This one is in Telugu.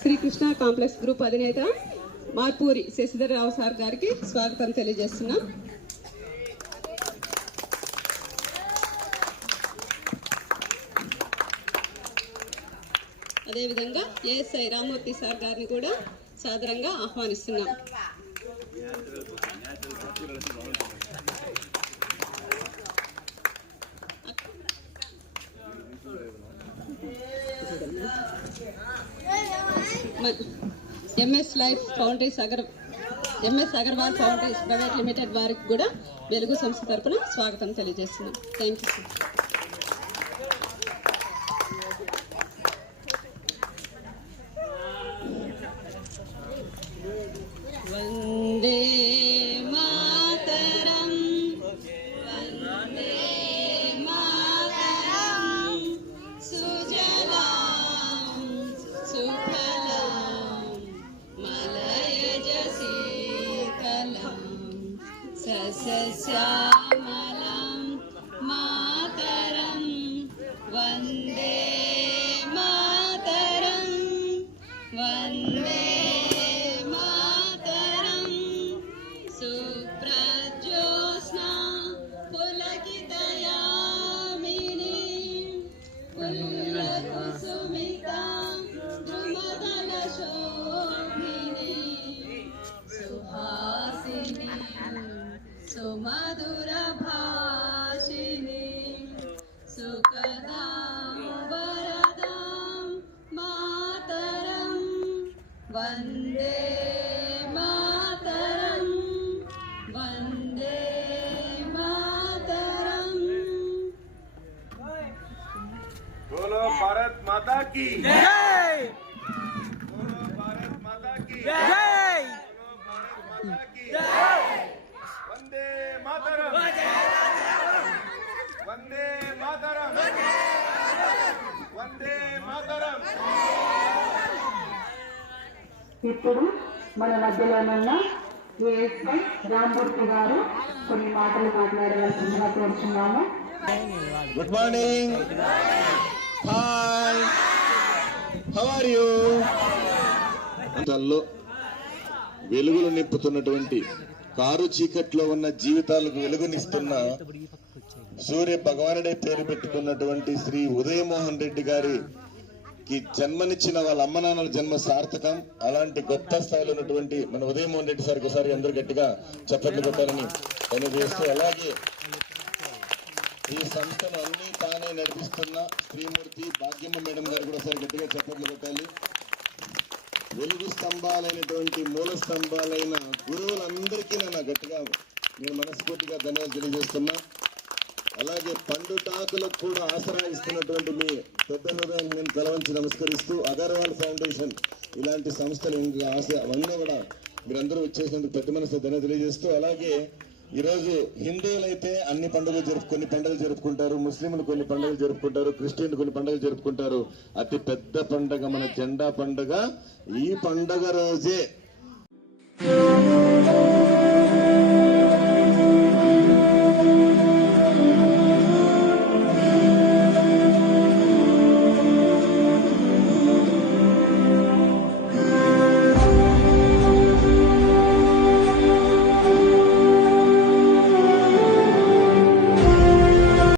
శ్రీకృష్ణ కాంప్లెక్స్ గ్రూప్ అధినేత మార్పూరి శశిధర్ రావు సార్ గారికి స్వాగతం తెలియజేస్తున్నాం. అదేవిధంగా ఏఎస్ఐ రామూర్తి సార్ గారిని కూడా సాదరంగా ఆహ్వానిస్తున్నాం. MS life foundries agar MS Agarwal foundries private limited వారికి కూడా వెలుగు సంస్థ తరపున స్వాగతం తెలియజేస్తున్నాం. Thank you Sasya Malam Malam सुमधुरभाषिनी सुखदां वरदां मातरं। वंदे मातरं। वंदे मातरम् बोलो भारत माता की। जय। बोलो भारत माता की। जय। बोलो भारत माता की। जय। ఇప్పుడు మన మధ్యలోనున్న ఏఎస్ఐ రామ్మూర్తి గారు కొన్ని మాటలు మాట్లాడవలసిందిగా కోరుచున్నాము. Good morning hi how are you వెలుగులు నింపుతున్నటువంటి కారు చీకట్లో ఉన్న జీవితాలకు వెలుగునిస్తున్న సూర్య భగవానుడే పేరు పెట్టుకున్నటువంటి శ్రీ ఉదయమోహన్ రెడ్డి ఈ జన్మనిచ్చిన వాళ్ళ అమ్మ నాన్నల జన్మ సార్థకం. అలాంటి గొప్ప స్థాయిలో ఉన్నటువంటి మన ఉదయమోహన్ రెడ్డి సార్కి ఒకసారి అందరూ గట్టిగా చప్పట్లు కొట్టాలని తెలియజేస్తూ అలాగే ఈ సంస్థను అన్ని తానే నడిపిస్తున్న శ్రీమూర్తి భాగ్యమ్మ మేడం గారు కూడా ఒకసారి గట్టిగా చప్పట్లు కొట్టాలి. వెలుగు స్తంభాలైనటువంటి మూల స్తంభాలైన గురువులందరికీ నేను గట్టిగా నేను మనస్ఫూర్తిగా ధన్యవాదాలు తెలియజేస్తున్నా. అలాగే పండుటాకులకు కూడా ఆసరా ఇస్తున్నటువంటి మీ పెద్ద నేను కలవంచి నమస్కరిస్తూ అగర్వాల్ ఫౌండేషన్ ఇలాంటి సంస్థలు ఇంకా ఆశ అవన్నీ కూడా మీరందరూ వచ్చేసినందుకు పెద్ద మనసు దిన తెలియజేస్తూ అలాగే ఈరోజు హిందువులైతే అన్ని పండుగలు జరుపు కొన్ని పండుగలు జరుపుకుంటారు ముస్లింలు కొన్ని పండుగలు జరుపుకుంటారు క్రిస్టియన్లు కొన్ని పండుగలు జరుపుకుంటారు. అతి పెద్ద పండుగ మన జెండా పండుగ. ఈ పండుగ రోజే